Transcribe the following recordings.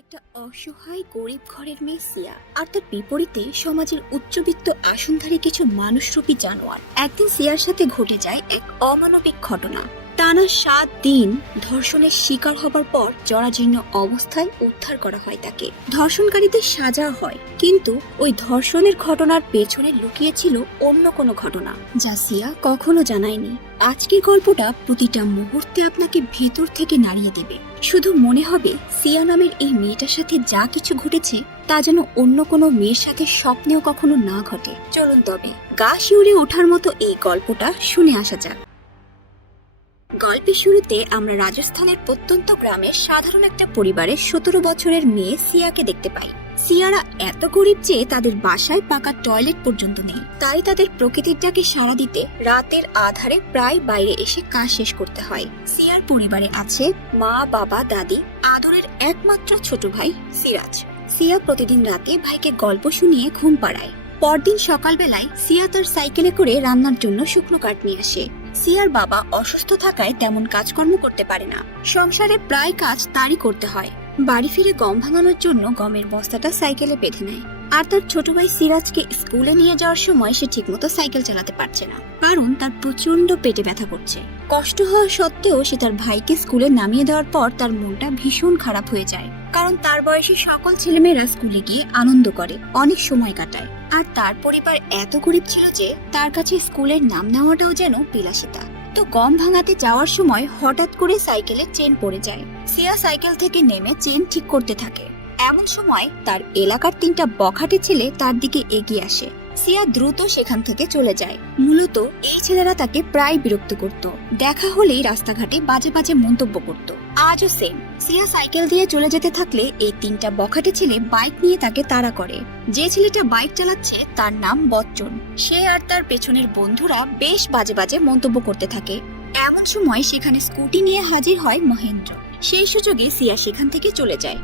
একটা অসহায় গরিব ঘরের মেয়ে সিয়া আর তার বিপরীতে সমাজের উচ্চবিত্ত আসনধারী কিছু মানুষরূপী জানোয়ার। একদিন সিয়ার সাথে ঘটে যায় এক অমানবিক ঘটনা। টানা 7 দিন ধর্ষণের শিকার হবার পর জরাজীর্ণ অবস্থায় উদ্ধার করা হয় তাকে। ধর্ষণকারীদের সাজা হয়, কিন্তু ওই ধর্ষণের ঘটনার পেছনে লুকিয়েছিল অন্য কোনো ঘটনা যা সিয়া কখনো জানায়নি। আজকের গল্পটা প্রতিটা মুহূর্তে আপনাকে ভেতর থেকে নাড়িয়ে দেবে। শুধু মনে হবে সিয়া নামের এই মেয়েটার সাথে যা কিছু ঘটেছে তা যেন অন্য কোনো মেয়ের সাথে স্বপ্নেও কখনো না ঘটে। চলুন তবে গা শিউরে ওঠার মতো এই গল্পটা শুনে আসা যাক। গল্পের শুরুতে আমরা রাজস্থানের প্রত্যন্ত গ্রামের সাধারণ একটা পরিবারের 17 বছরের মেয়ে সিয়াকে দেখতে পাই। সিয়ারা এত গরিব যে তাদের বাসায় পাকা টয়লেট পর্যন্ত নেই, তাই তাদের প্রকৃতির ডাকে সাড়া দিতে রাতের আধারে প্রায় বাইরে এসে কাজ শেষ করতে হয়। সিয়ার পরিবারে আছে মা, বাবা, দাদি, আদরের একমাত্র ছোট ভাই সিরাজ। সিয়া প্রতিদিন রাতে ভাইকে গল্প শুনিয়ে ঘুম পাড়ায়। পরদিন সকালবেলায় সিয়া তার সাইকেলে করে রান্নার জন্য শুকনো কাঠ নিয়ে আসে। সিয়ার বাবা অসুস্থ থাকায় তেমন কাজকর্ম করতে পারে না, সংসারে প্রায় কাজ তারই করতে হয়। বাড়ি ফিরে গম ভাঙানোর জন্য গমের বস্তাটা সাইকেলে বেঁধে নেয়। আর তার ছোট ভাই সিরাজকে স্কুলে নিয়ে যাওয়ার সময় সে ঠিকমতো সাইকেল চালাতে পারছে না, কারণ তার প্রচন্ড পেটে ব্যথা করছে। কষ্ট হওয়া সত্ত্বেও সে তার ভাইকে স্কুলে নামিয়ে দেওয়ার পর তার মনটা ভীষণ খারাপ হয়ে যায়, কারণ তার বয়সী সকল ছেলেমেয়েরা স্কুলে গিয়ে আনন্দ করে, অনেক সময় কাটায়। আর তার পরিবার এত গরিব ছিল যে তার কাছে স্কুলের নাম নেওয়াটাও যেন বিলাসিতা। তো গম ভাঙাতে যাওয়ার সময় হঠাৎ করে সাইকেলের চেন পড়ে যায়। সিয়া সাইকেল থেকে নেমে চেন ঠিক করতে থাকে। এমন সময় তার এলাকার 3টা বখাটে ছেলে তার দিকে এগিয়ে আসে। সিয়া দ্রুত সেখান থেকে চলে যায়। মূলত এই ছেলেরা তাকে প্রায় বিরক্ত করত, দেখা হলেই রাস্তাঘাটে বাজে বাজে মন্তব্য করত। আজও সেম। সিয়া সাইকেল দিয়ে চলে যেতে থাকলে এই 3টা বখাটে ছেলে বাইক নিয়ে তাকে তাড়া করে। যে ছেলেটা বাইক চালাচ্ছে তার নাম বচ্চন। সে আর তার পেছনের বন্ধুরা বেশ বাজে বাজে মন্তব্য করতে থাকে। এমন সময় সেখানে স্কুটি নিয়ে হাজির হয় মহেন্দ্র। সেই সুযোগে সিয়া সেখান থেকে চলে যায়।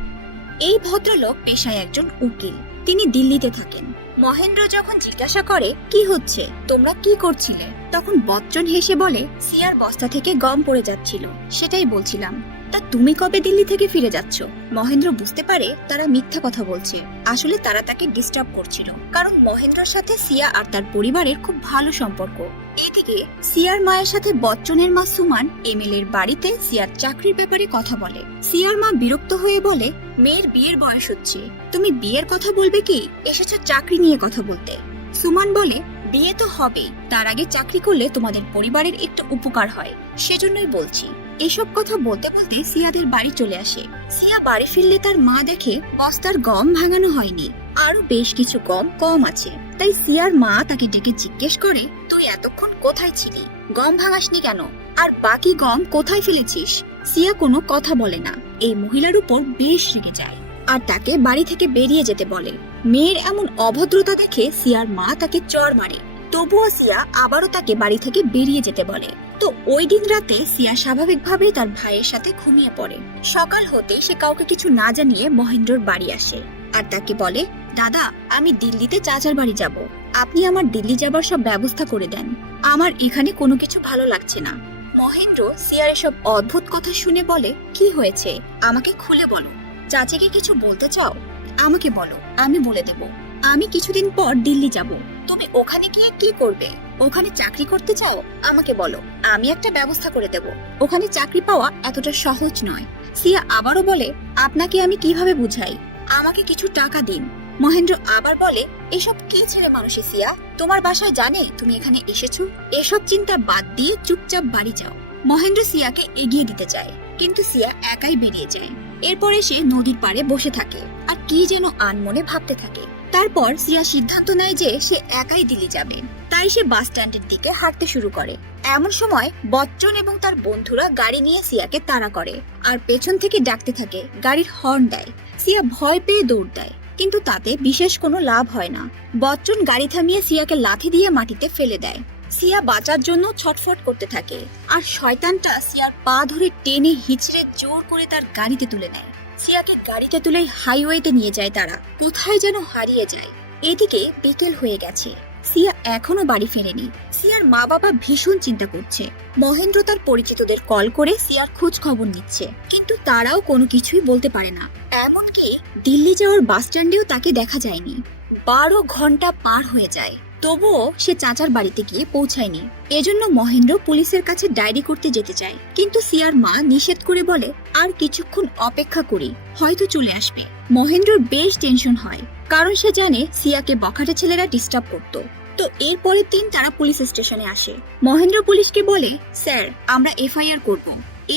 এই ভদ্রলোক পেশায় একজন উকিল, তিনি দিল্লিতে থাকেন। মহেন্দ্র যখন জিজ্ঞাসা করে কি হচ্ছে, তোমরা কি করছিলে, তখন বচ্চন হেসে বলে সিয়ার বস্তা থেকে গম পড়ে যাচ্ছিল, সেটাই বলছিলাম। তা তুমি কবে দিল্লি থেকে ফিরে যাচ্ছ? মহেন্দ্র বুঝতে পারে তারা মিথ্যা কথা বলছে, আসলে তারা তাকে ডিস্টার্ব করছিল, কারণ মহেন্দ্রর সাথে সিয়া আর তার পরিবারের খুব ভালো সম্পর্ক। এদিকে সিয়ার মায়ের সাথে বচ্চনের মা সুমান এমএলএর বাড়িতে সিয়ার চাকরির ব্যাপারে কথা বলে। সিয়ার মা বিরক্ত হয়ে বলে, মেয়ের বিয়ের বয়স হচ্ছে, তুমি বিয়ের কথা বলবে কি, এসেছো চাকরি নিয়ে কথা বলতে। সুমান বলে, বিয়ে তো হবেই, তার আগে চাকরি করলে তোমাদের পরিবারের একটু উপকার হয়, সেজন্যই বলছি। এসব কথা বলতে বলতে সিয়াদের বাড়ি চলে আসে। সিয়া বাড়ি ফিরলে তার মা দেখে বস্তার গম ভাঙানো হয়নি, আরো বেশ কিছু গম কম আছে। তাই সিয়ার মা তাকে ডেকে জিজ্ঞেস করে, তুই এতক্ষণ কোথায় ছিলি, গম ভাঙাসনি কেন, আর বাকি গম কোথায় ফেলেছিস? সিয়া কোনো কথা বলে না। এই মহিলার উপর বেশ রেগে যায় আর তাকে বাড়ি থেকে বেরিয়ে যেতে বলে। মেয়ের এমন অভদ্রতা দেখে সিয়ার মা তাকে চড় মারে, তবুও সিয়া আবারও তাকে বাড়ি থেকে বেরিয়ে যেতে বলে। তো ওই দিন রাতে সিয়া স্বাভাবিকভাবেই তার ভাইয়ের সাথে ঘুমিয়ে পড়ে। সকাল হতেই সে কাউকে কিছু না জানিয়ে মহেন্দ্রর বাড়ি আসে আর তাকে বলে, দাদা, আমি দিল্লিতে চাচার বাড়ি যাব, আপনি আমার দিল্লি যাবার সব ব্যবস্থা করে দেন, আমার এখানে কোনো কিছু ভালো লাগছে না। মহেন্দ্র সিয়ার এসব অদ্ভুত কথা শুনে বলে, কি হয়েছে, আমাকে খুলে বলো, চাচাকে কিছু বলতে চাও? আমাকে বলো, আমি বলে দেব। আমি কিছুদিন পর দিল্লি যাব, তুমি ওখানে গিয়ে কি করবে? ওখানে চাকরি করতে চাও? আমাকে বলো, আমি একটা ব্যবস্থা করে দেব। ওখানে চাকরি পাওয়া এতটা সহজ নয়। সিয়া আবারও বলে, আপনাকে আমি কিভাবে বুঝাই, আমাকে কিছু টাকা দিন। মহেন্দ্র আবার বলে, এসব কি ছেলে মানুষে সিয়া, তোমার বাসায় জানে তুমি এখানে এসেছো? এসব চিন্তা বাদ দিয়ে চুপচাপ বাড়ি যাও। মহেন্দ্র সিয়াকে এগিয়ে দিতে চায়, কিন্তু সিয়া একাই বেরিয়ে যায়। এরপরে সে নদীর পাড়ে বসে থাকে আর কি যেন আনমনে ভাবতে থাকে। তারপর সিয়া সিদ্ধান্ত নেয় যে সে একাই দিল্লি যাবে, তাই সে বাস স্ট্যান্ডের দিকে হাঁটতে শুরু করে। এমন সময় বচ্চন এবং তার বন্ধুরা গাড়ি নিয়ে সিয়াকে তাড়া করে আর পেছন থেকে ডাকতে থাকে, গাড়ির হর্ন দেয়। সিয়া ভয় পেয়ে দৌড় দেয়, কিন্তু তাতে বিশেষ কোনো লাভ হয় না। বচ্চন গাড়ি থামিয়ে সিয়াকে লাথি দিয়ে মাটিতে ফেলে দেয়। সিয়া বাঁচার জন্য ছটফট করতে থাকে আর শয়তানটা সিয়ার পা ধরে টেনে হিচড়ে জোর করে তার গাড়িতে তুলে নেয়। সিয়াকে গাড়িতে তুলে হাইওয়েতে নিয়ে যায় তারা, কোথায় যেন হারিয়ে যায়। এদিকে বিকেল হয়ে গেছে। সিয়া এখনো বাড়ি ফেরেনি। সিয়ার মা বাবা ভীষণ চিন্তা করছে। মহেন্দ্র তার পরিচিতদের কল করে সিয়ার খোঁজ খবর নিচ্ছে, কিন্তু তারাও কোনো কিছুই বলতে পারে না। এমনকি দিল্লি যাওয়ার বাস স্ট্যান্ডেও তাকে দেখা যায়নি। 12 ঘন্টা পার হয়ে যায়, তবুও সে চাচার বাড়িতে গিয়ে পৌঁছায়নি। এজন্য মহেন্দ্র পুলিশের কাছে ডায়েরি করতে যেতে চায়, কিন্তু সিয়ার মা নিষেধ করে বলে আর কিছুক্ষণ অপেক্ষা করি, হয়তো চলে আসবে। মহেন্দ্রর বেশ টেনশন হয়, কারণ সে জানে সিয়াকে বখাটে ছেলেরা ডিস্টার্ব করতো। তো এর পরের দিন তারা পুলিশ স্টেশনে আসে। মহেন্দ্র পুলিশকে বলে, স্যার আমরা এফআইআর করব,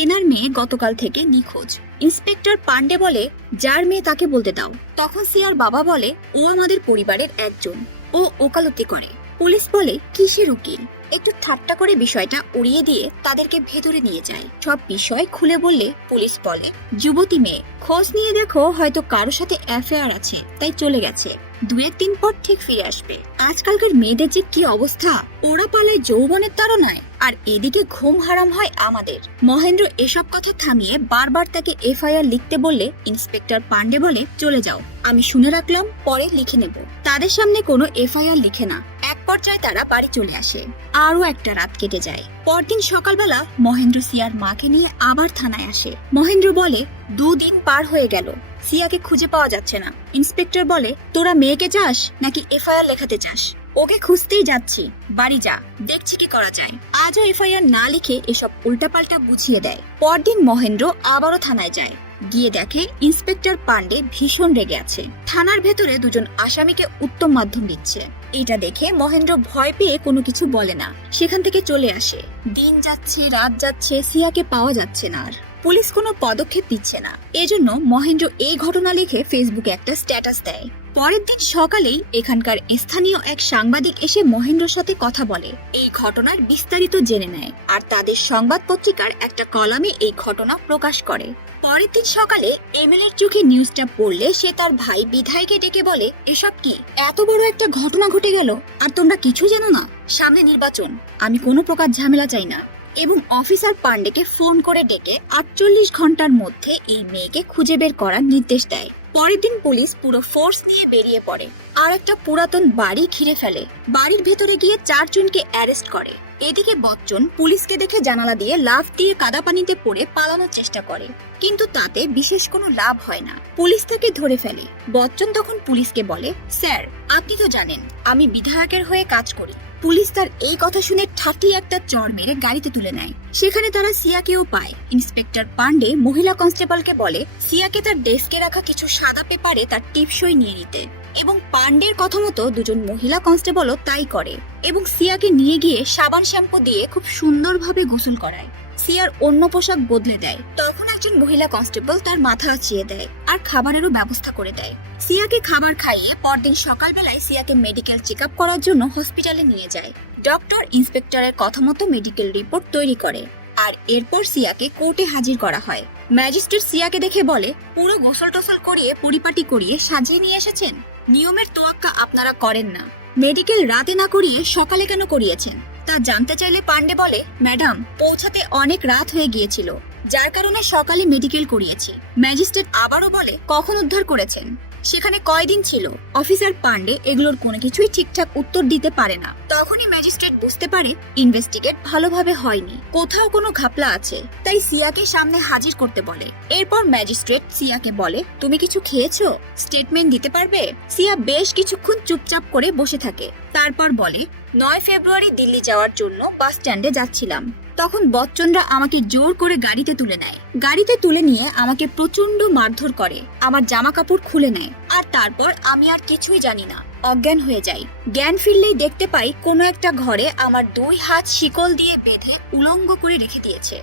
এনার মেয়ে গতকাল থেকে নিখোঁজ। ইন্সপেক্টর পান্ডে বলে, যার মেয়ে তাকে বলতে দাও। তখন সিয়ার বাবা বলে, ও আমাদের পরিবারের একজন, ও ওকালতি করে। পুলিশ বলে, কিসের উকিল? একটু ঠাট্টা করে বিষয়টা উড়িয়ে দিয়ে তাদেরকে ভেতরে নিয়ে যায়। সব বিষয় খুলে বললে পুলিশ বলে, যুবতী মেয়ে, খোঁজ নিয়ে দেখো, হয়তো কারোর সাথে অ্যাফেয়ার আছে, তাই চলে গেছে। 2-3 পর ঠিক ফিরে আসবে। আজকালকার মেয়েদের যে কি অবস্থা, ওরা পালায় যৌবনের তাড়নায়, আর এদিকে ঘুম হারাম হয় আমাদের। মহেন্দ্র এসব কথা থামিয়ে বারবার তাকে এফআইআর লিখতে বললে ইন্সপেক্টর পান্ডে বলে, চলে যাও, আমি শুনে রাখলাম, পরে লিখে নেব। তাদের সামনে কোনো এফআইআর লিখে না। এক পর্যায়ে তারা বাড়ি চলে আসে। আরো একটা রাত কেটে যায়। পরদিন সকালবেলা মহেন্দ্র সিয়ার মাকে নিয়ে আবার থানায় আসে। মহেন্দ্র বলে, 2 দিন পার হয়ে গেল, সিয়াকে খুঁজে পাওয়া যাচ্ছে না। ইন্সপেক্টর বলে, তোরা মেয়েকে চাস নাকি এফআইআর লেখাতে চাস? ওকে খুঁজতেই যাচ্ছি, বাড়ি যা, দেখছি কি করা যায়। আজও এফআইআর না লিখে এসব উল্টাপাল্টা বুঝিয়ে দেয়। পরদিন মহেন্দ্র আবারও থানায় যায়। গিয়ে দেখে ইন্সপেক্টর পান্ডে ভীষণ রেগে আছে। থানার ভেতরে 2জন আসামিকে উত্তম মাধ্যম দিচ্ছে। এটা দেখে মহেন্দ্র ভয় পেয়ে কোনো কিছু বলে না, সেখান থেকে চলে আসে। দিন যাচ্ছে, রাত যাচ্ছে, সিয়াকে পাওয়া যাচ্ছে না আর। পুলিশ কোনো পদক্ষেপ দিচ্ছে না। এজন্য মহেন্দ্র এই ঘটনা লিখে ফেসবুকে একটা স্ট্যাটাস দেয়। পরের দিন সকালেই এখানকার স্থানীয় এক সাংবাদিক এসে মহেন্দ্রর সাথে কথা বলে, এই ঘটনার বিস্তারিত জেনে নেয়, আর তাদের সংবাদ পত্রিকার একটা কলামে এই ঘটনা প্রকাশ করে। পরের দিন সকালে এমএলএর চোখে নিউজটা পড়লে সে তার ভাই বিধায়কে ডেকে বলে, এসব কি, এত বড় একটা ঘটনা ঘটে গেল আর তোমরা কিছু জানো না? সামনে নির্বাচন, আমি কোনো প্রকার ঝামেলা চাই না। এবং অফিসার পান্ডেকে ফোন করে ডেকে 48 ঘন্টার মধ্যে এই মেয়েকে খুঁজে বের করার নির্দেশ দেয়। পরের দিন পুলিশ পুরো ফোর্স নিয়ে বেরিয়ে পড়ে আর একটা পুরাতন বাড়ি ঘিরে ফেলে। বাড়ির ভেতরে গিয়ে 4 জনকে অ্যারেস্ট করে। এদিকে বচ্চন পুলিশকে দেখে জানালা দিয়ে লাফ দিয়ে কাদা পানিতে পড়ে পালানোর চেষ্টা করে, কিন্তু তাতে বিশেষ কোনো লাভ হয় না। পুলিশ তাকে ধরে ফেলে। বচ্চন তখন পুলিশকে বলে, স্যার আপনি তো জানেন আমি বিধায়কের হয়ে কাজ করি। পুলিশ তার এই কথা শুনে ঠাটি একটা চড় মেরে গাড়িতে তুলে নেয়। সেখানে তারা সিয়াকেও পায়। ইন্সপেক্টর পান্ডে মহিলা কনস্টেবলকে বলে সিয়াকে তার ডেস্কে রাখা কিছু সাদা পেপারে তার টিপসই নিয়ে নিতে, এবং পান্ডের কথা মতো 2জন মহিলা কনস্টেবলও তাই করে এবং সিয়াকে নিয়ে গিয়ে সাবান শ্যাম্পু দিয়ে খুব সুন্দরভাবে গোসল করায়। সিয়ার অন্য পোশাক বদলে দেয়। তখন একজন মহিলা কনস্টেবল তার মাথা আঁচিয়ে দেয় আর খাবারেরও ব্যবস্থা করে দেয়। সিয়াকে খাবার খাইয়ে পরদিন সকালবেলায় সিয়াকে মেডিকেল চেক আপ করার জন্য হসপিটালে নিয়ে যায়। ডক্টর ইন্সপেক্টরের কথা মতো মেডিকেল রিপোর্ট তৈরি করে, আর এরপর সিয়াকে কোর্টে হাজির করা হয়। ম্যাজিস্ট্রেট সিয়াকে দেখে বলে, পুরো গোসল টোসল করিয়ে পরিপাটি করিয়ে সাজিয়ে নিয়ে এসেছেন, নিয়মের তোয়াক্কা আপনারা করেন না। মেডিকেল রাতে না করিয়ে সকালে কেন করিয়েছেন তা জানতে চাইলে পান্ডে বলে, ম্যাডাম পৌঁছাতে অনেক রাত হয়ে গিয়েছিল, যার কারণে সকালে মেডিকেল করিয়েছি। ম্যাজিস্ট্রেট আবারও বলে, কখন উদ্ধার করেছেন, সেখানে কয়দিন ছিল? অফিসার পান্ডে এগুলোর কোনো কিছুই ঠিকঠাক উত্তর দিতে পারে না। তখনই ম্যাজিস্ট্রেট বুঝতে পারে ইনভেস্টিগেট ভালোভাবে হয়নি, কোথাও কোনো ঘাপলা আছে, তাই সিয়াকে সামনে হাজির করতে বলে। এরপর ম্যাজিস্ট্রেট সিয়াকে বলে, তুমি কিছু খেয়েছো, স্টেটমেন্ট দিতে পারবে? সিয়া বেশ কিছুক্ষণ চুপচাপ করে বসে থাকে। তারপর বলে, 9 ফেব্রুয়ারি দিল্লি যাওয়ার জন্য বাস স্ট্যান্ডে যাচ্ছিলাম, তখন বচ্চনরা আমাকে জোর করে গাড়িতে তুলে নেয়। গাড়িতে তুলে নিয়ে আমাকে প্রচন্ড মারধর করে, আমার জামা কাপড় খুলে নেয়, আর তারপর আমি আর কিছুই জানি না, অজ্ঞান হয়ে যাই। জ্ঞান ফিরলেই দেখতে পাই কোনো একটা ঘরে আমার 2 হাত শিকল দিয়ে বেঁধে উলঙ্গ করে রেখে দিয়েছে।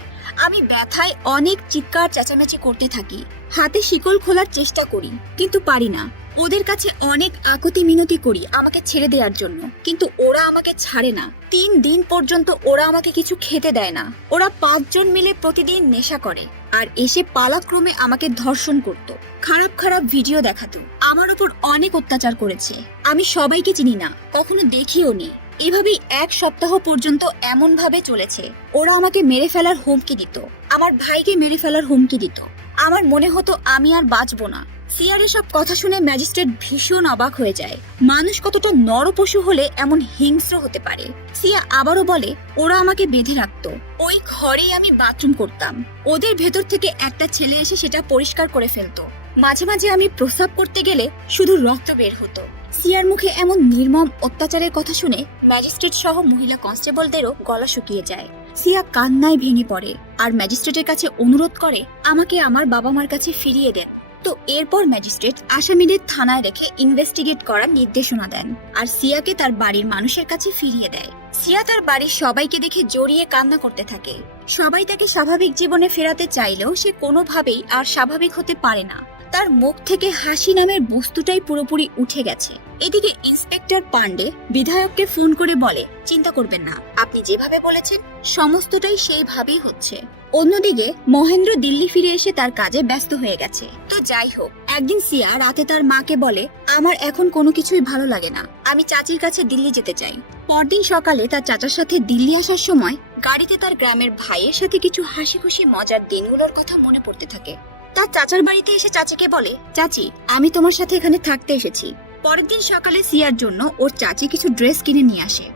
আমি ব্যথায় অনেক চিৎকার চেঁচামেচি করতে থাকি, হাতে শিকল খোলার চেষ্টা করি কিন্তু পারি না। ওদের কাছে অনেক আকুতি মিনতি করি আমাকে ছেড়ে দেওয়ার জন্য, কিন্তু ওরা আমাকে ছাড়ে না। 3 দিন পর্যন্ত ওরা আমাকে কিছু খেতে দেয় না। ওরা 5 জন মিলে প্রতিদিন নেশা করে আর এসে পালাক্রমে আমাকে ধর্ষণ করত, খারাপ খারাপ ভিডিও দেখাতো, আমার উপর অনেক অত্যাচার করেছে। আমি সবাইকে চিনি না, কখনো দেখিও নি। এভাবেই 1 সপ্তাহ পর্যন্ত এমন ভাবে চলেছে। ওরা আমাকে মেরে ফেলার হুমকি দিত, আমার ভাইকে মেরে ফেলার হুমকি দিত। আমার মনে হতো আমি আর বাঁচবো না। সিয়ার এসব কথা শুনে ম্যাজিস্ট্রেট ভীষণ অবাক হয়ে যায়। মানুষ কতটা নরপশু হলে এমন হিংস্র হতে পারে। সিয়া আবারও বলে, ওরা আমাকে বেঁধে রাখতো, ওই ঘরেই আমি বাথরুম করতাম। ওদের ভেতর থেকে একটা ছেলে এসে সেটা পরিষ্কার করে ফেলতো। মাঝে মাঝে আমি প্রস্রাব করতে গেলে শুধু রক্ত বের হতো। সিয়ার মুখে এমন নির্মম অত্যাচারের কথা শুনে ম্যাজিস্ট্রেট সহ মহিলা কনস্টেবলদেরও গলা শুকিয়ে যায়। সিয়া কান্নায় ভেঙে পড়ে আর ম্যাজিস্ট্রেটের কাছে অনুরোধ করে আমাকে আমার বাবা মার কাছে ফিরিয়ে দেন। তো এরপর ম্যাজিস্ট্রেট আসামিদের থানায় রেখে ইনভেস্টিগেট করার নির্দেশনা দেন আর সিয়াকে তার বাড়ির মানুষের কাছে ফিরিয়ে দেয়। সিয়া তার বাড়ির সবাইকে দেখে জড়িয়ে কান্না করতে থাকে। সবাই তাকে স্বাভাবিক জীবনে ফেরাতে চাইলেও সে কোনোভাবেই আর স্বাভাবিক হতে পারে না। তার মুখ থেকে হাসি নামের বস্তুটাই পুরোপুরি উঠে গেছে। এদিকে ইন্সপেক্টর পান্ডে বিধায়ককে ফোন করে বলে, চিন্তা করবেন না, আপনি যেভাবে বলেছেন সমস্তটাই সেইভাবেই হচ্ছে। অন্যদিকে মহেন্দ্র দিল্লি ফিরে এসে তার কাজে ব্যস্ত হয়ে গেছে। তো যাই হোক, একদিন সিয়া রাতে তার মাকে বলে, আমার এখন কোনো কিছুই ভালো লাগে না, আমি চাচির কাছে দিল্লি যেতে চাই। পরদিন সকালে তার চাচার সাথে দিল্লি আসার সময় গাড়িতে তার গ্রামের ভাইয়ের সাথে কিছু হাসি খুশি মজার দিনগুলোর কথা মনে পড়তে থাকে। তার চাচার বাড়িতে এসে চাচিকে বলে, চাচি আমি তোমার সাথে এখানে থাকতে এসেছি। পরের দিন সকালে সিয়ার জন্য ওর চাচি কিছু ড্রেস কিনে নিয়ে আসে।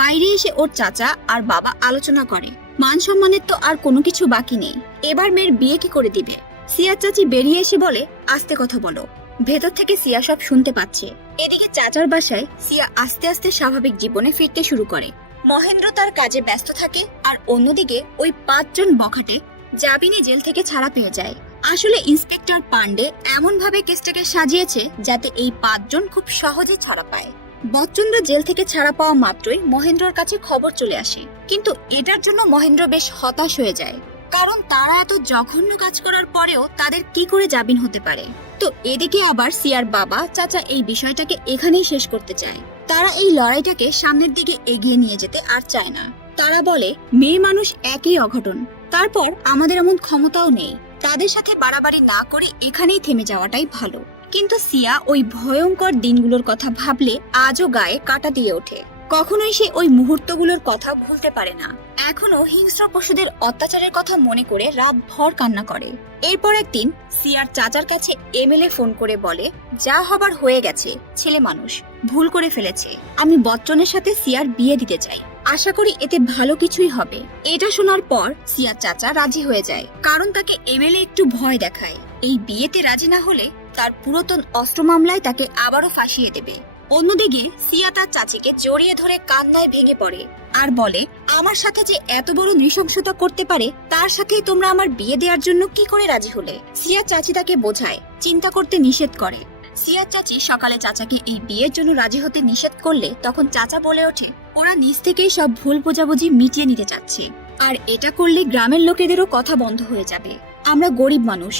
বাইরে এসে ওর চাচা আর বাবা আলোচনা করে, মান সম্মানের তো আর কোনো কিছু বাকি নেই, এবার মেয়ের বিয়ে কি করে দিবে। সিয়ার চাচি বেরিয়ে এসে বলে, আস্তে কথা বলো। ভেতর থেকে সিয়া সব শুনতে পাচ্ছে। এদিকে চাচার বাসায় সিয়া আস্তে আস্তে স্বাভাবিক জীবনে ফিরতে শুরু করে। মহেন্দ্র তার কাজে ব্যস্ত থাকে আর অন্যদিকে ওই 5 জন বখাটে জামিনে জেল থেকে ছাড়া পেয়ে যায়। আসলে ইন্সপেক্টর পান্ডে এমন ভাবে কেসটাকে সাজিয়েছে যাতে এই 5 জন খুব সহজে ছাড়া পায়। বচ্চন্দ্র জেল থেকে ছাড়া পাওয়া মাত্রই মহেন্দ্রর কাছে খবর চলে আসে, কিন্তু এটার জন্য মহেন্দ্র বেশ হতাশ হয়ে যায়, কারণ তারা এত জঘন্য কাজ করার পরেও তাদের কি করে জামিন হতে পারে। তো এদিকে আবার সিয়ার বাবা চাচা এই বিষয়টাকে এখানেই শেষ করতে চায়। তারা এই লড়াইটাকে সামনের দিকে এগিয়ে নিয়ে যেতে আর চায় না। তারা বলে, মেয়ে মানুষ একই অঘটন, তারপর আমাদের এমন ক্ষমতাও নেই, তাদের সাথে বাড়াবাড়ি না করে এখানেই থেমে যাওয়াটাই ভালো। কিন্তু সিয়া ওই ভয়ঙ্কর দিনগুলোর কথা ভাবলে আজও গায়ে কাঁটা দিয়ে ওঠে। কখনোই সে ওই মুহূর্তগুলোর কথা ভুলতে পারে না। এখনো হিংস্র পশুদের অত্যাচারের কথা মনে করে রাত ভর কান্না করে। এরপর একদিন সিয়ার চাচার কাছে এমএলএ ফোন করে বলে, যা হবার হয়ে গেছে, ছেলে মানুষ ভুল করে ফেলেছে, আমি বচ্চনের সাথে সিয়ার বিয়ে দিতে চাই, আশা করি এতে ভালো কিছুই হবে। এটা শোনার পর সিয়ার চাচা রাজি হয়ে যায়, কারণ তাকে এমএলএ একটু ভয় দেখায়। এই বিয়েতে রাজি না হলে তার পুরাতন অস্ত্র মামলায় তাকে আবারও ফাঁসিয়ে দেবে। অন্যদিকে সিয়া তার চাচিকে জড়িয়ে ধরে কান্নায় ভেঙে পড়ে আর বলে, আমার সাথে যে এত বড় নৃশংসতা করতে পারে তার সাথেই তোমরা আমার বিয়ে দেওয়ার জন্য কি করে রাজি হলে। সিয়া চাচি তাকে বোঝায়, চিন্তা করতে নিষেধ করে। সিয়ার চাচি সকালে চাচাকে এই বিয়ের জন্য রাজি হতে নিষেধ করলে তখন চাচা বলে ওঠে, ওরা নিজ থেকেই সব ভুল বোঝাবুঝি মিটিয়ে নিতে চাচ্ছে, আর এটা করলে গ্রামের লোকেদেরও কথা বন্ধ হয়ে যাবে। আমরা গরিব মানুষ,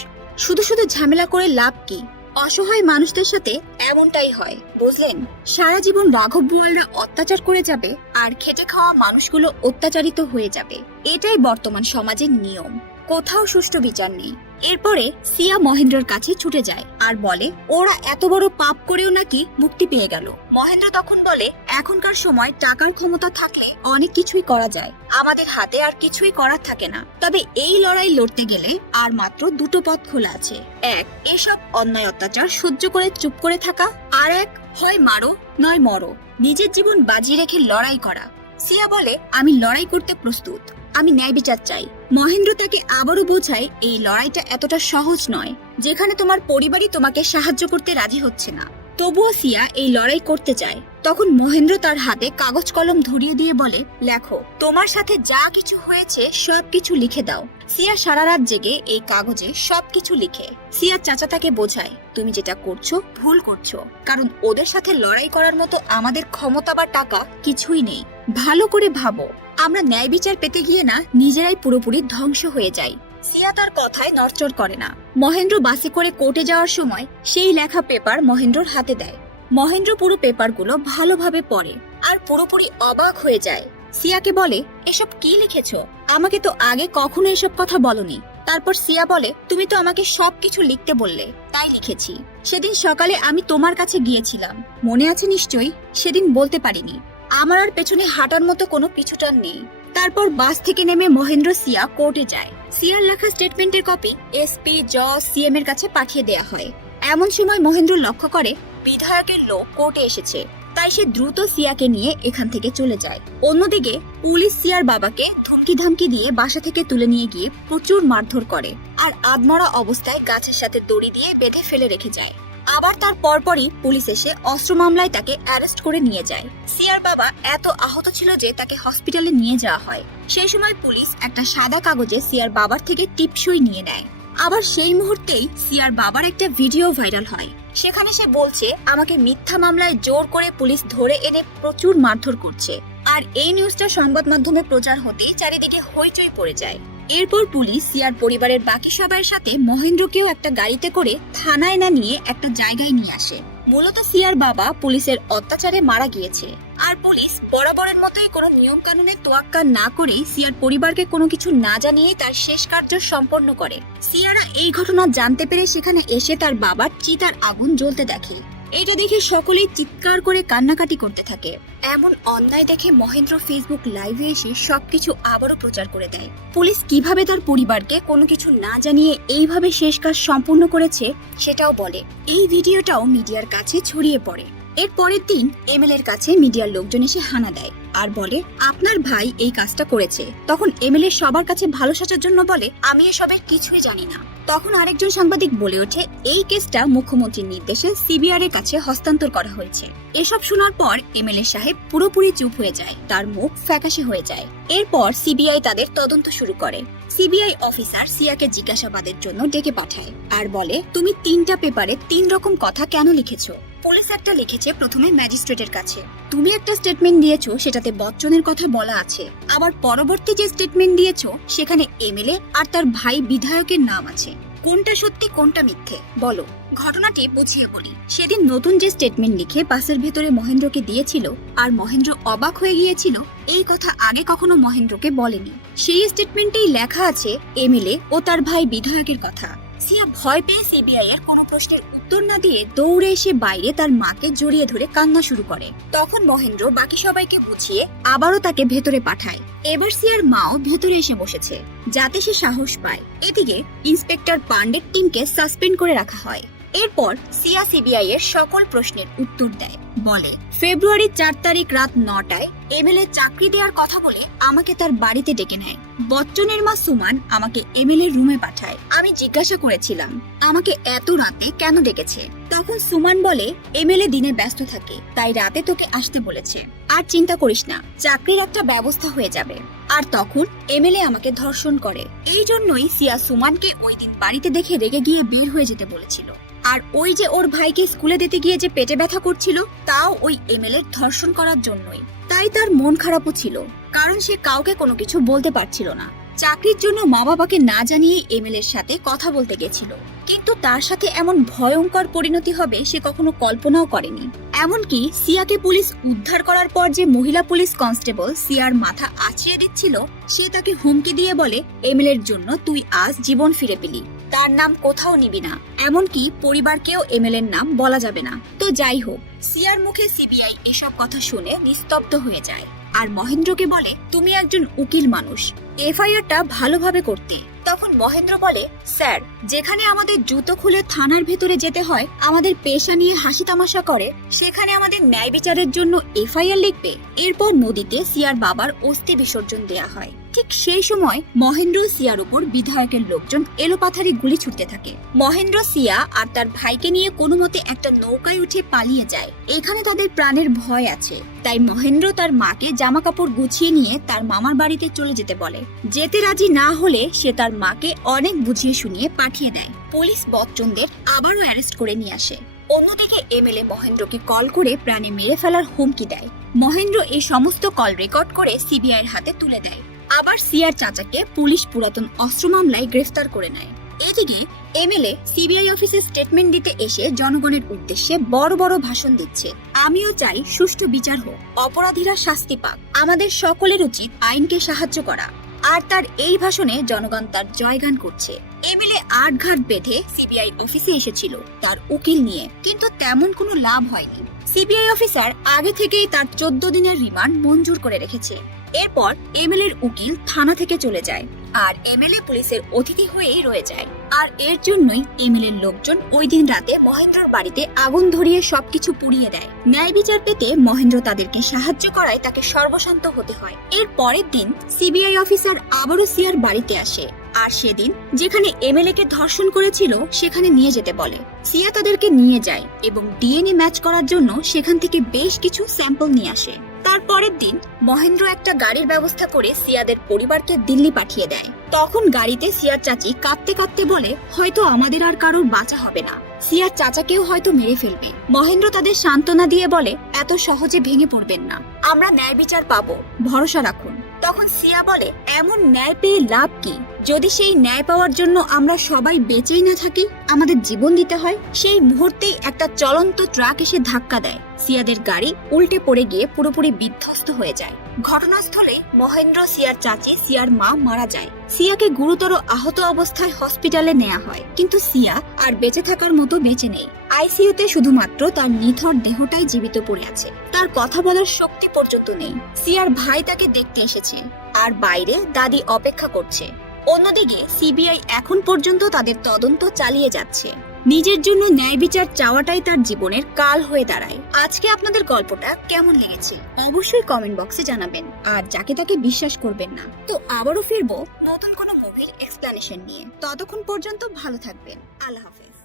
শুধু শুধু ঝামেলা করে লাভ কি? অসহায় মানুষদের সাথে এমনটাই হয়, বুঝলেন? সারা জীবন রাঘব বোয়ালরা অত্যাচার করে যাবে আর খেটে খাওয়া মানুষগুলো অত্যাচারিত হয়ে যাবে। এটাই বর্তমান সমাজের নিয়ম, কোথাও সুষ্ঠু বিচার নেই। এরপরে সিয়া মহেন্দ্রর কাছে ছুটে যায় আর বলে, ওরা এত বড় পাপ করেও নাকি মুক্তি পেয়ে গেল। মহেন্দ্র তখন বলে, এখনকার সময় টাকার ক্ষমতা থাকলে অনেক কিছুই করা যায়, আমাদের হাতে আর কিছুই করার থাকে না। তবে এই লড়াই লড়তে গেলে আর মাত্র দুটো পথ খোলা আছে, এক এসব অন্যায় অত্যাচার সহ্য করে চুপ করে থাকা, আর এক হয় মারো নয় মরো, নিজের জীবন বাজি রেখে লড়াই করা। সিয়া বলে, আমি লড়াই করতে প্রস্তুত, আমি ন্যায় বিচার চাই। মহেন্দ্র তাকে আবারও বোঝায়, এই লড়াইটা এতটা সহজ নয়, যেখানে তোমার পরিবারই তোমাকে সাহায্য করতে রাজি হচ্ছে না। তবুও সিয়া এই লড়াই করতে চায়। তখন মহেন্দ্র তার হাতে কাগজ কলম ধরিয়ে দিয়ে বলে, লেখো, তোমার সাথে যা কিছু হয়েছে সবকিছু লিখে দাও। সিয়া সারা রাত জেগে এই কাগজে সবকিছু লিখে। সিয়ার চাচা তাকে বোঝায়, তুমি যেটা করছো ভুল করছো, কারণ ওদের সাথে লড়াই করার মতো আমাদের ক্ষমতা বা টাকা কিছুই নেই। ভালো করে ভাবো, আমরা ন্যায় বিচার পেতে গিয়ে না নিজেরাই পুরোপুরি ধ্বংস হয়ে যাই। সিয়া তার কথায় নড়চড় করে না। মহেন্দ্র বাসে করে কোর্টে যাওয়ার সময় সেই লেখা পেপার মহেন্দ্রর হাতে দেয়। মহেন্দ্র পুরো পেপারগুলো ভালোভাবে পড়ে আর পুরোপুরি অবাক হয়ে যায়। সিয়াকে বলে, এসব কি লিখেছো? আমাকে তো আগে কখনো এসব কথা বলনি। তারপর সিয়া বলে, তুমি তো আমাকে সবকিছু লিখতে বললে, তাই লিখেছি। সেদিন সকালে আমি তোমার কাছে গিয়েছিলাম, মনে আছে নিশ্চয়ই? সেদিন বলতে পারিনি, আমার আর পেছনে হাঁটার মতো কোনো পিছুটান নেই। তারপর বাস থেকে নেমে মহেন্দ্র সিয়া কোর্টে যায়। সিয়ার লেখা স্টেটমেন্টের কপি এসপি জজ সিএম এর কাছে পাঠিয়ে দেয়া হয়। এমন সময় মহেন্দ্র লক্ষ্য করে বিধায়কের লোক কোর্টে এসেছে, তাই সে দ্রুত সিয়াকে নিয়ে এখান থেকে চলে যায়। অন্যদিকে পুলিশ সিয়ার বাবাকে ধমকি ধামকি দিয়ে বাসা থেকে তুলে নিয়ে গিয়ে প্রচুর মারধর করে আর আধমরা অবস্থায় গাছের সাথে দড়ি দিয়ে বেঁধে ফেলে রেখে যায়। আবার তার পরপরই পুলিশ এসে অস্ত্র মামলায় তাকে অ্যারেস্ট করে নিয়ে যায়। সিয়ার বাবা এত আহত ছিল যে তাকে হসপিটালে নিয়ে যাওয়া হয়। সেই সময় পুলিশ একটা সাদা কাগজে সিয়ার বাবার থেকে টিপসই নিয়ে নেয়। আবার সেই মুহূর্তেই সিয়ার বাবার একটা ভিডিও ভাইরাল হয়। সেখানে সে বলছে, আমাকে মিথ্যা মামলায় জোর করে পুলিশ ধরে এনে প্রচুর মারধর করছে। আর এই নিউজটা সংবাদ মাধ্যমে প্রচার হতেই চারিদিকে হইচই পড়ে যায়। এরপর পুলিশ সিয়ার পরিবারের বাকি সবার সাথে মহেন্দ্রকেও একটা গাড়িতে করে থানায় না নিয়ে একটা জায়গায় নিয়ে আসে। মূলত সিয়ার বাবা পুলিশের অত্যাচারে মারা গিয়েছে, আর পুলিশ বরাবরের মতোই কোনো নিয়ম কানুনের তোয়াক্কা না করেই সিয়ার পরিবারকে কোনো কিছু না জানিয়েই তার শেষ কার্য সম্পন্ন করে। সিয়ারা এই ঘটনা জানতে পেরে সেখানে এসে তার বাবার চিতার আগুন জ্বলতে দেখে। এটা দেখে সকলেই চিৎকার করে কান্নাকাটি করতে থাকে। এমন অন্যায় দেখে মহেন্দ্র ফেসবুক লাইভে এসে সবকিছু আবারও প্রচার করে দেয়। পুলিশ কিভাবে তার পরিবারকে কোনো কিছু না জানিয়ে এইভাবে শেষ কাজ সম্পূর্ণ করেছে সেটাও বলে। এই ভিডিওটাও মিডিয়ার কাছে ছড়িয়ে পড়ে। এর পরের দিন এমএলএর কাছে মিডিয়ার লোকজন এসে হানা দেয় আর বলে, আপনার ভাই এই কাজটা করেছে। তখন এমএলএ সবার কাছে ভালো সাজার জন্য বলে, আমি এসবের কিছুই জানি না। তখন আরেকজন সাংবাদিক বলে ওঠে, এই কেসটা মুখ্যমন্ত্রীর নির্দেশে সিবিআই এর কাছে হস্তান্তর করা হয়েছে। এসব শোনার পর এমএলএ সাহেব পুরোপুরি চুপ হয়ে যায়, তার মুখ ফ্যাকাশে হয়ে যায়। এরপর সিবিআই তাদের তদন্ত শুরু করে। সিবিআই অফিসার সিয়াকে জিজ্ঞাসাবাদের জন্য ডেকে পাঠায় আর বলে, তুমি 3টা পেপারে 3 রকম কথা কেন লিখেছো? পুলিশ একটা লিখেছে প্রথমে ম্যাজিস্ট্রেটের কাছে, তুমি একটা স্টেটমেন্ট দিয়েছো সেটাতে বচ্চনের কথা বলা আছে, আবার পরবর্তী যে স্টেটমেন্ট দিয়েছো সেখানে এমএলএ আর তার ভাই বিধায়কের নাম আছে। কোনটা সত্যি কোনটা মিথ্যে বলো। ঘটনাটি বুঝিয়ে বলি। সেদিন নতুন যে স্টেটমেন্ট লিখে বাসের ভেতরে মহেন্দ্রকে দিয়েছিল আর মহেন্দ্র অবাক হয়ে গিয়েছিল, এই কথা আগে কখনো মহেন্দ্রকে বলেনি। সেই স্টেটমেন্টেই লেখা আছে এমএলএ ও তার ভাই বিধায়কের কথা। সিয়া ভয় পেয়ে সিবিআই এর কোনো প্রশ্নের উত্তর না দিয়ে দৌড়ে এসে বাইরে তার মাকে জড়িয়ে ধরে কান্না শুরু করে। তখন মহেন্দ্র বাকি সবাইকে বুঝিয়ে আবারও তাকে ভেতরে পাঠায়। এবার সিয়ার মাও ভেতরে এসে বসেছে যাতে সে সাহস পায়। এদিকে ইন্সপেক্টর পান্ডের টিমকে সাসপেন্ড করে রাখা হয়। এরপর সিয়া সিবিআই এর সকল প্রশ্নের উত্তর দেয়। বলে, ফেব্রুয়ারি 4 তারিখ রাত 9টায় এমএলএ চাকরি দেওয়ার কথা বলে আমাকে তার বাড়িতে ডেকে নেয়। বচ্চনের মা সুমান আমাকে এমএলএ রুমে পাঠায়। আমি জিজ্ঞাসা করেছিলাম আমাকে এত রাতে কেন ডেকেছে। তখন সুমান বলে, এমএলএ দিনে ব্যস্ত থাকে তাই রাতে তোকে আসতে বলেছে। আর চিন্তা করিস না, চাকরির একটা ব্যবস্থা হয়ে যাবে। আর তখন এমএলএ আমাকে ধর্ষণ করে। এই জন্যই সিয়া সুমানকে ওই দিন বাড়িতে দেখে রেগে গিয়ে বের হয়ে যেতে বলেছিল। আর ওই যে ওর ভাইকে স্কুলে দিতে গিয়ে যে পেটে ব্যথা করছিল, তাও ওই এমএলএ ধর্ষণ করার জন্যই। তাই তার মন খারাপও ছিল, কারণ সে কাউকে কোনো কিছু বলতে পারছিল না। চাকরির জন্য মা বাবাকে না জানিয়ে এমএলএর সাথে কথা বলতে গেছিল, কিন্তু তার সাথে এমন ভয়ঙ্কর পরিণতি হবে সে কখনো কল্পনাও করেনি। এমনকি সিয়াকে পুলিশ উদ্ধার করার পর যে মহিলা পুলিশ কনস্টেবল সিয়ার মাথা আছড়িয়ে দিচ্ছিল, সে তাকে হুমকি দিয়ে বলে, এমএলএর জন্য তুই আজ জীবন ফিরে পেলি, তার নাম কোথাও নিবি না, এমনকি পরিবারকেও এমএলএর নাম বলা যাবে না। তো যাই হোক, সিয়ার মুখে সিবিআই এসব কথা শুনে নিস্তব্ধ হয়ে যায় আর মহেন্দ্রকে বলে, তুমি একজন উকিল মানুষ, এফআইআরটা ভালোভাবে করতে। তখন মহেন্দ্র বলে, স্যার, যেখানে আমাদের জুতো খুলে থানার ভেতরে যেতে হয়, আমাদের পেশা নিয়ে হাসি তামাশা করে, সেখানে আমাদের ন্যায় বিচারের জন্য এফআইআর লিখবে। এরপর নদীতে সিয়ার বাবার অস্থি বিসর্জন দেয়া হয়। ঠিক সেই সময় মহেন্দ্র সিয়ার উপর বিধায়কের লোকজন এলোপাথারি গুলি ছুটতে থাকে। মহেন্দ্র সিয়া আর তার ভাইকে নিয়ে কোনো মতে একটা নৌকায় উঠে পালিয়ে যায়। এখানে তাদের প্রাণের ভয় আছে, তাই মহেন্দ্র তার মাকে জামা কাপড় গুছিয়ে নিয়ে তার মামার বাড়িতে চলে যেতে বলে। যেতে রাজি না হলে সে তার মাকে অনেক বুঝিয়ে শুনিয়ে পাঠিয়ে দেয়। পুলিশ বচ্চনদের আবারও অ্যারেস্ট করে নিয়ে আসে। অন্যদিকে এমএলএ মহেন্দ্রকে কল করে প্রাণে মেরে ফেলার হুমকি দেয়। মহেন্দ্র এই সমস্ত কল রেকর্ড করে সিবিআই এর হাতে তুলে দেয়। আবার সিয়ার চাচাকে পুলিশ পুরাতন অস্ত্র মামলায় গ্রেফতার করে নেয়। এদিকে এমএলএ সিবিআই অফিসে স্টেটমেন্ট দিতে এসে জনগণের উদ্দেশ্যে বড় বড় ভাষণ দিচ্ছে। আমিও চাই সুষ্ঠু বিচার হোক, অপরাধীরা শাস্তি পাক, আমাদের সকলের উচিত আইনকে সাহায্য করা। আর তার এই ভাষণে জনগণ তার জয়গান করছে। এমএলএ আটঘাট বেঁধে সিবিআই অফিসে এসেছিল তার উকিল নিয়ে, কিন্তু তেমন কোনো লাভ হয়নি। সিবিআই অফিসার আগে থেকেই তার 14 দিনের রিমান্ড মঞ্জুর করে রেখেছে। এরপর এমএলএর উকিল থানা থেকে চলে যায় আর এমএলএ পুলিশের অতিথি হয়েই রয়ে যায়। আর এর জন্যই এমএলএর লোকজন ওই দিন রাতে মহেন্দ্রর বাড়িতে আগুন ধরিয়ে সবকিছু পুড়িয়ে দেয়। ন্যায় বিচার পেতে মহেন্দ্র তাদেরকে সাহায্য করায় তাকে সর্বশান্ত হতে হয়। এর পরের দিন সিবিআই অফিসার আবারও সিয়ার বাড়িতে আসে আর সেদিন যেখানে এমএলএ কে ধর্ষণ করেছিল সেখানে নিয়ে যেতে বলে। সিয়া তাদেরকে নিয়ে যায় এবং ডিএনএ ম্যাচ করার জন্য সেখান থেকে বেশ কিছু স্যাম্পল নিয়ে আসে। তারপরের দিন মহেন্দ্র একটা গাড়ির ব্যবস্থা করে সিয়াদের পরিবারকে দিল্লি পাঠিয়ে দেয়। তখন গাড়িতে সিয়ার চাচি কাঁদতে কাঁদতে বলে, হয়তো আমাদের আর কারোর বাঁচা হবে না, সিয়ার চাচাকেও হয়তো মেরে ফেলবে। মহেন্দ্র তাদের সান্ত্বনা দিয়ে বলে, এত সহজে ভেঙে পড়বেন না, আমরা ন্যায় বিচার পাবো, ভরসা রাখুন। তখন সিয়া বলে, এমন ন্যায় পেয়ে লাভ কি যদি সেই ন্যায় পাওয়ার জন্য আমরা সবাই বেঁচেই না থাকি, আমাদের জীবন দিতে হয়। সেই মুহূর্তেই একটা চলন্ত ট্রাক এসে ধাক্কা দেয়। সিয়াদের গাড়ি উল্টে পড়ে গিয়ে পুরোপুরি বিধ্বস্ত হয়ে যায়। ঘটনাস্থলে মহেন্দ্র, সিয়ার চাচি, সিয়ার মা মারা যায়। সিয়াকে গুরুতর আহত অবস্থায় হসপিটালে নেওয়া হয়, কিন্তু সিয়া আর বেঁচে থাকার মতো বেঁচে নেই। আইসিইউতে শুধুমাত্র তার নিথর দেহটাই জীবিত পড়ে আছে, তার কথা বলার শক্তি পর্যন্ত নেই। সিয়ার ভাই তাকে দেখতে এসেছে আর বাইরে দাদি অপেক্ষা করছে। অন্যদিকে সিবিআই এখন পর্যন্ত তাদের তদন্ত চালিয়ে যাচ্ছে। নিজের জন্য ন্যায় বিচার চাওয়াটাই তার জীবনের কাল হয়ে দাঁড়ায়। আজকে আপনাদের গল্পটা কেমন লেগেছে অবশ্যই কমেন্ট বক্সে জানাবেন, আর যাকে তাকে বিশ্বাস করবেন না। তো আবারও ফিরবো নতুন কোনো মুভির এক্সপ্লেনেশন নিয়ে। ততক্ষণ পর্যন্ত ভালো থাকবেন। আল্লাহ হাফেজ।